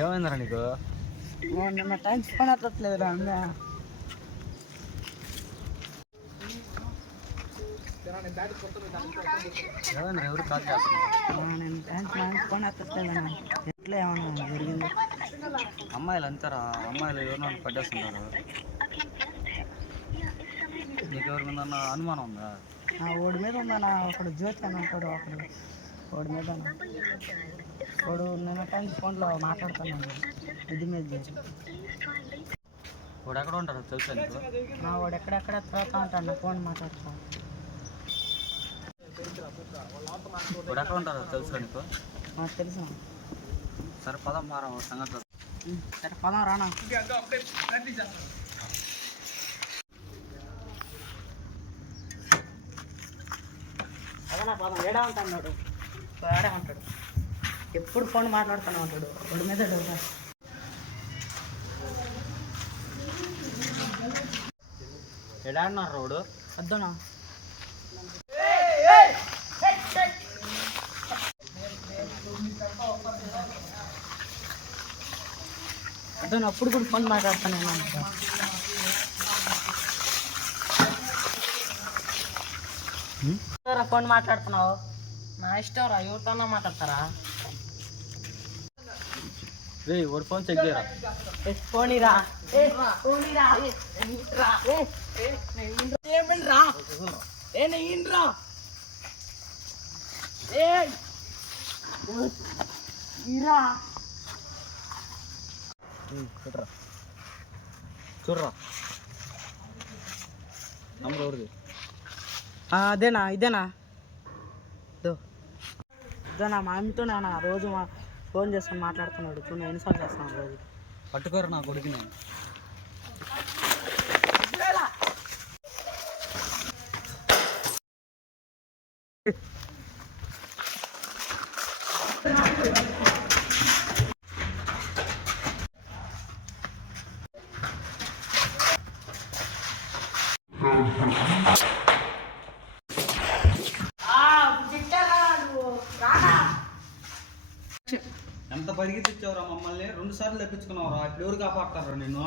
ఏమైందిరా నీకు? నిన్న టైం పని అవ్వట్లేదురా అన్న. ఎవరు కాల్ చేస్తున్నారు? నేను టైం పని అవ్వట్లేదన్నా. ఎట్లా ఏమన్నా జరిగింది? అమ్మాయిలు అంతారా, అమ్మాయిలు ఎవరినో పట్టేస్తుంటారు. నీకెవరి మీద అనుమానం ఉందా? ఓడి మీద ఉందన్నా. ఒకడు జ్యోతి అని ఉంటాడు, ఓడి మీద వాడు నిన్న టైం ఫోన్లో మాట్లాడుతున్నాడు. ఇది మీద వాడు ఎక్కడ ఉంటాడు తెలుసా నీకు? వాడు ఎక్కడెక్కడ తిరుగుతూ ఉంటాడు, నా ఫోన్ మాట్లాడుతా. వాడు ఎక్కడ ఉంటారో తెలుసా నీకు? తెలుసు. సరే పదం మారా సంగతి. సరే పదం రానా. అదనా పదం ఏడా ఉంటాడు, ఏడా ఉంటాడు. ఎప్పుడు ఫోన్ మాట్లాడుతూనే ఉంటాడు. వాడి మీద డౌట్. ఎడాడినారు రోడ్డు వద్దనా. అతను అప్పుడు కూడా ఫోన్ మాట్లాడుతాను. ఫోన్ మాట్లాడుతున్నావు? నా ఇష్టం రా, ఎవరితోన్నా మాట్లాడతారా? వాడు ఫోన్ చెక్ చేయరా. పోనీరా ఏమిరా చూడరా నంబర్ ఎవరిది? అదేనా, ఇదేనా ఇదేనా మా అమ్మతో నాన్న రోజు ఫోన్ చేసుకొని మాట్లాడుతున్నాడు. చూడు ఎన్నిసార్లు చేస్తున్నాను రోజు. పట్టుకోరు నా కొడుకు. నేను ఎంత పరిగి తెచ్చావురా మమ్మల్ని? 2 సార్లు తెప్పించుకున్నావురా. ఇప్పుడు ఎవరు కాపాడతారా నిన్ను?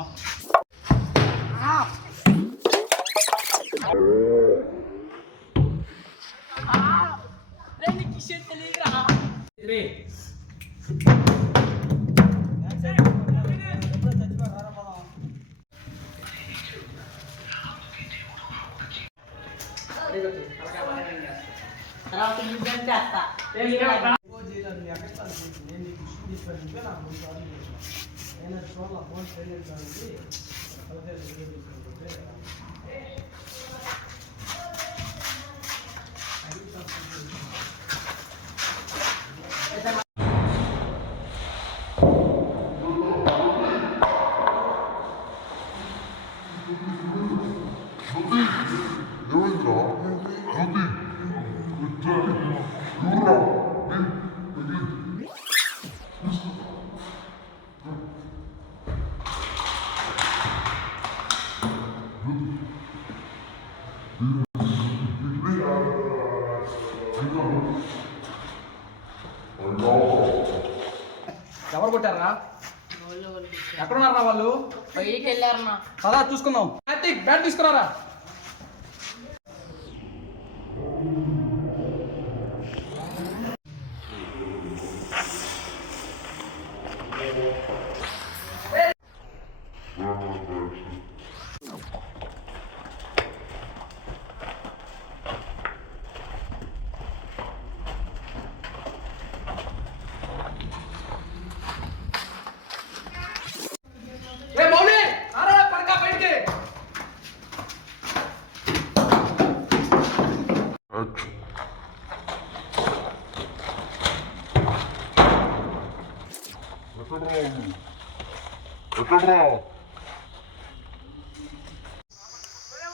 ఎవరు కొట్టారా? ఎక్కడున్నారా వాళ్ళు? బయటికి వెళ్ళారన్నా. పదా చూసుకుందాం. బ్యాట్ తీసుకురారా.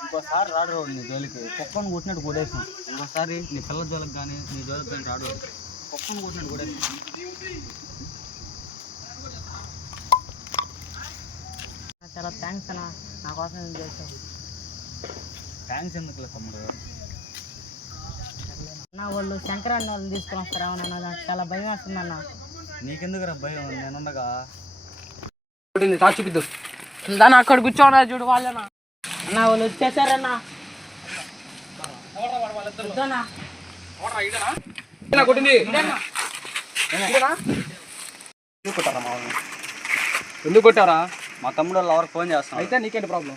ఇంకోసారి రాడు రోడ్ నీ జోలికి కుక్కను కొట్టినట్టు కొడేసాం. ఇంకోసారి నీ పిల్ల జోలికి కానీ నీ జోలికి కానీ రాడు రోడ్ కుక్కను కొట్టినట్టు కొడేసాం. చాలా థ్యాంక్స్ అన్న, నా కోసం ఏం చేసావు. థ్యాంక్స్ ఎందుకులే తమ్ముడు. అన్న వాళ్ళు శంకరాన్ని వాళ్ళని తీసుకొని వస్తారేమన్నా, నాకు చాలా భయం వేస్తుందన్న. నీకెందుకురా భయం, నేనుండగా. చూపిద్దు. దాన్ని అక్కడ కూర్చోన్నా చూడు వాళ్ళనా. అన్న వాళ్ళు వచ్చేసారన్నా. కొట్టింది ఎందుకు కొట్టారా? మా తమ్ముడు వాళ్ళు ఎవరికి ఫోన్ చేస్తాం. అయితే నీకేంటి ప్రాబ్లం?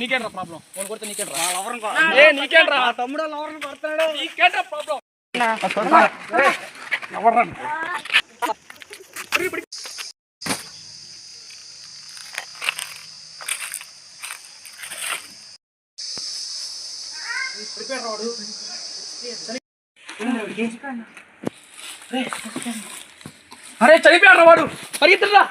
నీకేంట్రా ప్రాబ్లం? ఫోన్ కొడితే నీకేంట్రా? తమ్ముడు వాళ్ళు ఎవరిని కొడతాడు? నీకేంట్రా ప్రాబ్లం? అరే చనిపోయాడు వాడు, పరిగెత్తురా.